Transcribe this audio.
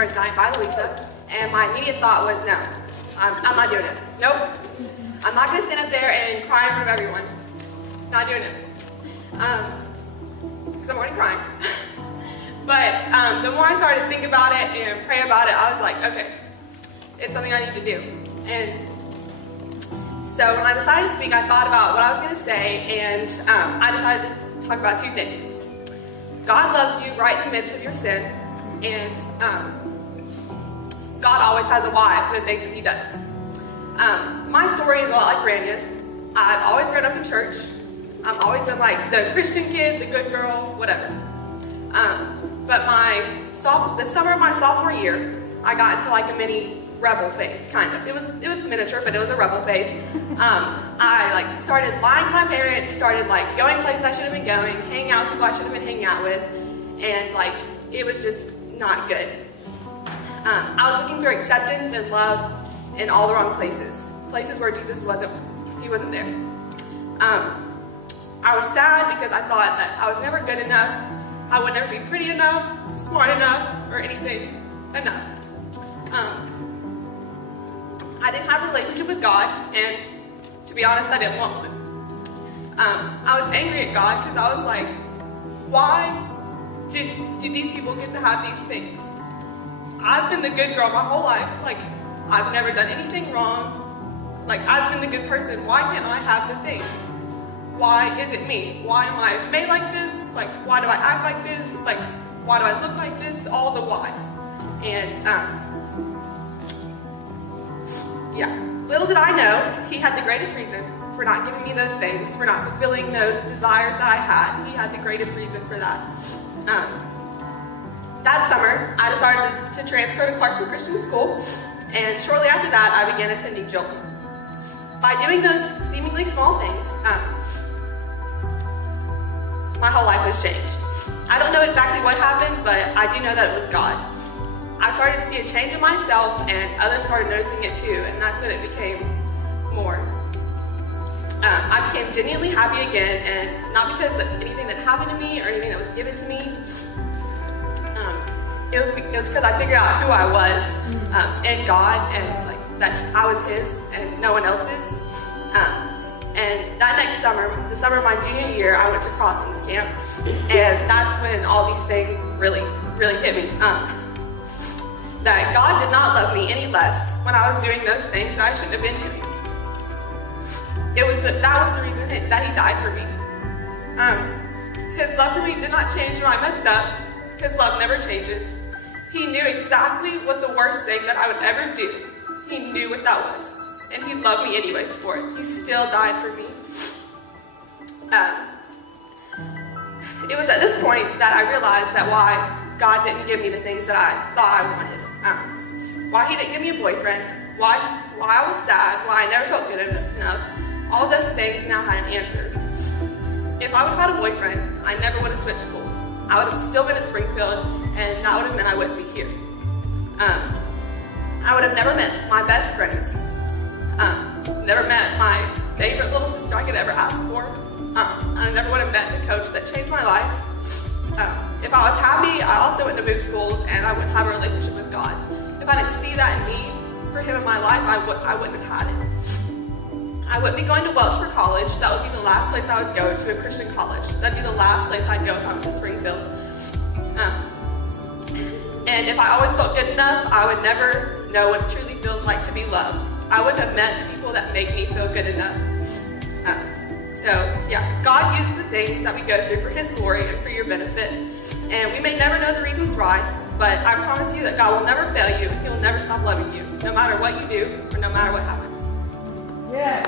Charge Night by Louisa, and my immediate thought was, no, I'm not doing it. Nope. I'm not going to stand up there and cry in front of everyone. Not doing it. Because I'm already crying. But the more I started to think about it and pray about it, I was like, okay, it's something I need to do. And so when I decided to speak, I thought about what I was going to say, and I decided to talk about two things. God loves you right in the midst of your sin, and God always has a why for the things that he does. My story is a lot like Brandy's. I've always grown up in church. I've always been like the Christian kid, the good girl, whatever. But the summer of my sophomore year, I got into like a mini rebel phase, kind of. It was miniature, but it was a rebel phase. I like started lying to my parents, started like going places I shouldn't have been going, hanging out with people I shouldn't have been hanging out with, and like it was just not good. I was looking for acceptance and love in all the wrong places where Jesus wasn't there. I was sad because I thought that I was never good enough, I would never be pretty enough, smart enough, or anything enough. I didn't have a relationship with God, and to be honest, I didn't want one. I was angry at God because I was like, why did these people get to have these things? I've been the good girl my whole life. Like, I've never done anything wrong. Like, I've been the good person. Why can't I have the things? Why is it me? Why am I made like this? Like, why do I act like this? Like, why do I look like this? All the whys. And, yeah. Little did I know, he had the greatest reason for not giving me those things, for not fulfilling those desires that I had. He had the greatest reason for that. That summer, I decided to transfer to Clarksville Christian School, and shortly after that, I began attending Jilton. By doing those seemingly small things, my whole life was changed. I don't know exactly what happened, but I do know that it was God. I started to see a change in myself, and others started noticing it too, and that's when it became more. I became genuinely happy again, and not because of anything that happened to me or anything that was given to me. It was because I figured out who I was in God, and like that I was His and no one else's. And that next summer, the summer of my junior year, I went to Crossings Camp, and that's when all these things really hit me. That God did not love me any less when I was doing those things I shouldn't have been doing. That was the reason that He died for me. His love for me did not change when I messed up. His love never changes. He knew exactly what the worst thing that I would ever do. He knew what that was. And He loved me anyways for it. He still died for me. It was at this point that I realized that why God didn't give me the things that I thought I wanted. Why He didn't give me a boyfriend. Why I was sad. Why I never felt good enough. All those things now had an answer. If I would have had a boyfriend, I never would have switched schools. I would have still been at Springfield, and that would have meant I wouldn't be here. I would have never met my best friends. Never met my favorite little sister I could ever ask for. I never would have met the coach that changed my life. If I was happy, I also wouldn't have moved schools, and I wouldn't have a relationship with God. If I didn't see that need for Him in my life, I wouldn't have had it. I wouldn't be going to Welch for college. That would be the last place I would go, to a Christian college. That'd be the last place I'd go if I went to Springfield. And if I always felt good enough, I would never know what it truly feels like to be loved. I wouldn't have met the people that make me feel good enough. So, yeah, God uses the things that we go through for His glory and for your benefit. And we may never know the reasons why, but I promise you that God will never fail you. He will never stop loving you, no matter what you do or no matter what happens. Yeah.